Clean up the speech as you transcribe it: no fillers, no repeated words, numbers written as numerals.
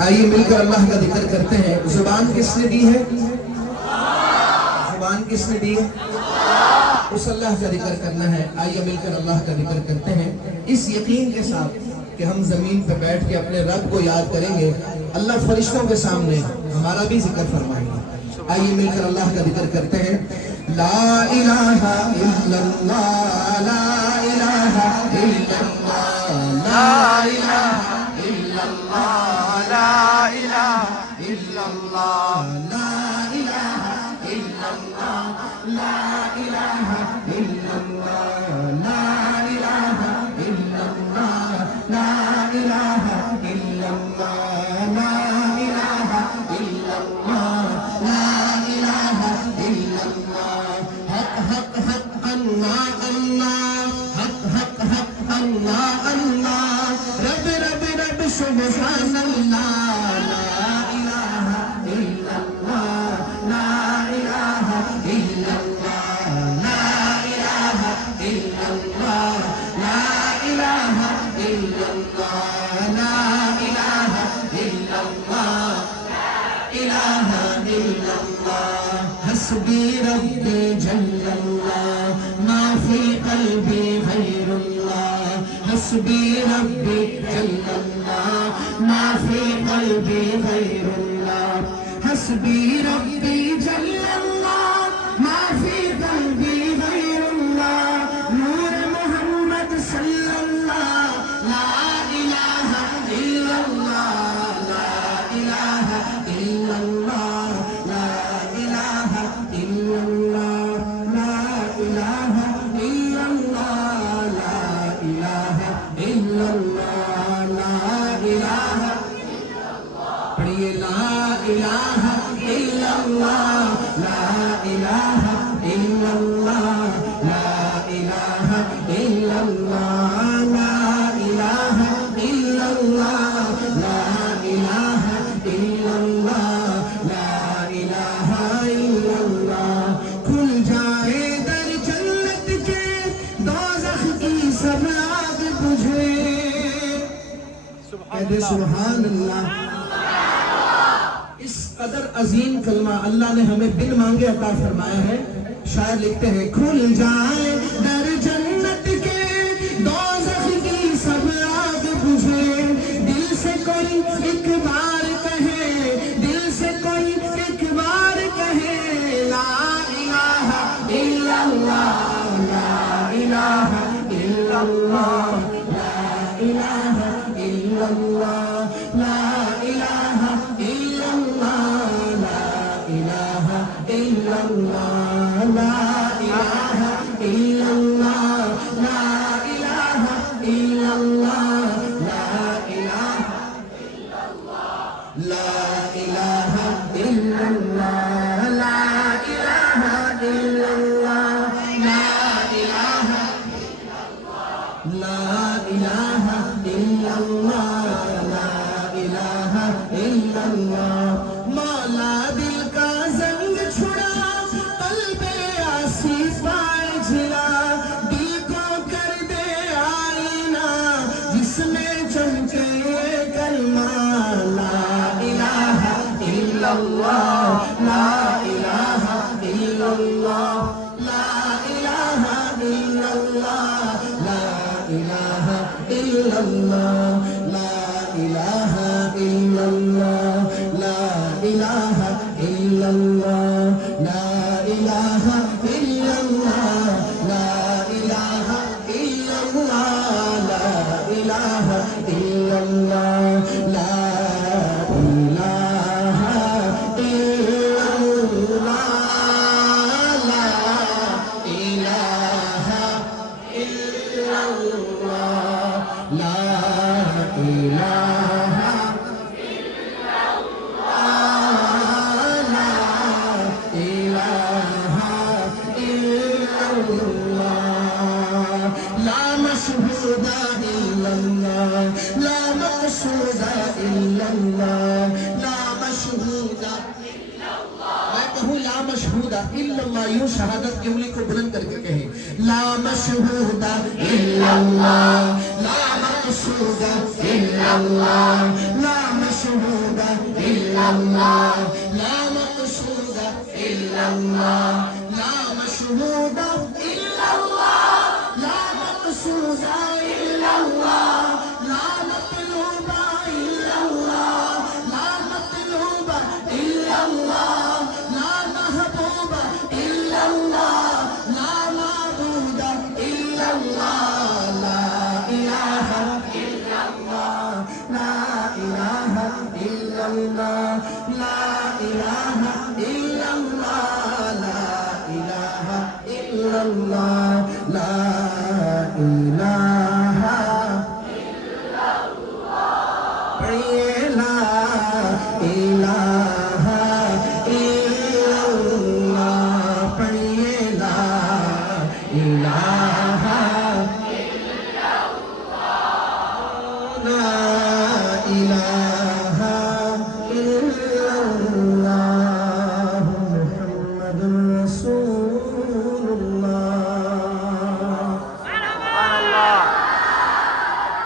आइए मिलकर अल्लाह का जिक्र करते हैं। जुबान किसने दी है? जुबान किसने दी है? उस अल्लाह का जिक्र करना है। आइए मिलकर अल्लाह का जिक्र करते हैं इस यकीन के साथ कि हम जमीन पर बैठ के अपने रब को याद करेंगे, अल्लाह फरिश्तों के सामने हमारा भी जिक्र फरमाएंगे। आइए मिलकर अल्लाह का जिक्र करते हैं। ला इलाहा इल्लल्लाह, ला इलाहा इल्लल्लाह, ला इलाहा इल्लल्लाह, ला इलाहा इल्लल्लाह, ला इलाहा इल्लल्लाह, ला इलाहा इल्लल्लाह, ला इलाहा इल्लल्लाह, ला इलाहा इल्लल्लाह, ला इलाहा इल्लल्लाह, ला इलाहा इल्लल्लाह। हक हक हक अल्लाह अल्लाह, हक हक हक अल्लाह अल्लाह, रब रब रब सुभान अल्लाह, ला इलाहा इल्लल्लाह, ला इलाहा इल्लल्लाह, ला इलाहा इल्लल्लाह, ला इलाहा इल्लल्लाह, ला इलाहा इल्लल्लाह, इलाहा इल्लल्लाह। हस्बी रब्बी जल्लल्लाह, मा फी क़ल्बी गैरुल्लाह, हस्बी रब्बी जल्लल्लाह, मा फी क़ल्बी गैरुल्लाह, हस्बी रब्बी जल्लल्लाह, मा फी क़ल्बी गैरुल्लाह, नूर मोहम्मद सल्लल्लाह, ला इलाहा इल्लल्लाह, ला इलाहा इल्लल्लाह, ला इलाहा इल्लल्लाह, ला इलाहा इल्लल्लाह, ला इलाहा इल्लल्लाह, ला इलाहा। पढ़िए ला इलाहा इल्लल्लाह, ला इलाहा इल्लल्लाह, ला इलाहा इल्लल्लाह, ला इलाहा इल्लल्लाह, ला इलाहा इल्लल्लाह, ला इलाहा इल्लल्लाह। खुल जाए दर जन्नत के, दोज़ख की सब आग बुझे। कहते सुभान अल्लाह। इस कदर अजीम कलमा अल्लाह ने हमें बिन मांगे अता फरमाया है। शायर लिखते हैं, खुल जाए दर जन्नत के, दोज़ख की सब आग बुझे, दिल से कोई एक बार कहे, दिल से कोई एक बार कहे, ला इलाहा इल्लल्लाह, ला इलाहा इल्लल्लाह, ला इलाहा इल्लल्लाह, ला इलाहा इल्लल्लाह, ला इलाहा इल्लल्लाह, ला इलाहा इल्लल्लाह, ला इलाहा इल्लल्लाह, ला इलाहा, ला इलाहा इल्लल्लाह, ला इलाहा इल्लल्लाह, ला इलाहा, ला इलाहा इल्लल्लाह, ला इलाहा इल्लल्लाह। मौला दिल का जंग छुड़ा, कल्बे आसी पाए झिला, दिल को कर दे आईना, जिसमें चमके कलमा, ला इलाहा इल्लल्लाह, ला इलाहा इल्लल्लाह, ला इलाहा इल्लल्लाह, ला इलाहा इल्लल्लाह, ला इलाहा इल्लल्लाह, ला इलाहा इल्लल्लाह, ला इलाहा इल्लल्लाह, ला इलाहा इल्लल्लाह, ला इलाहा इल्लल्लाह, ला इलाहा इल्लल्लाह, ला इलाहा इल्लल्लाह, ला इलाहा ला मशहूदा इल्लल्लाह, ला मकसूदा इल्लल्लाह, ला मशहूदा इल्लल्लाह। मैं कहूँ ला मशहूदा इल्लल्लाह, यूं शहादत की उंगली को बुलंद करके कहे, ला मशहूदा इल्लल्लाह, ला मकसूदा इल्लल्लाह, ला मशहूदा illallah, la ilaha illallah, la ilaha illallah, la ilaha illallah, la ilaha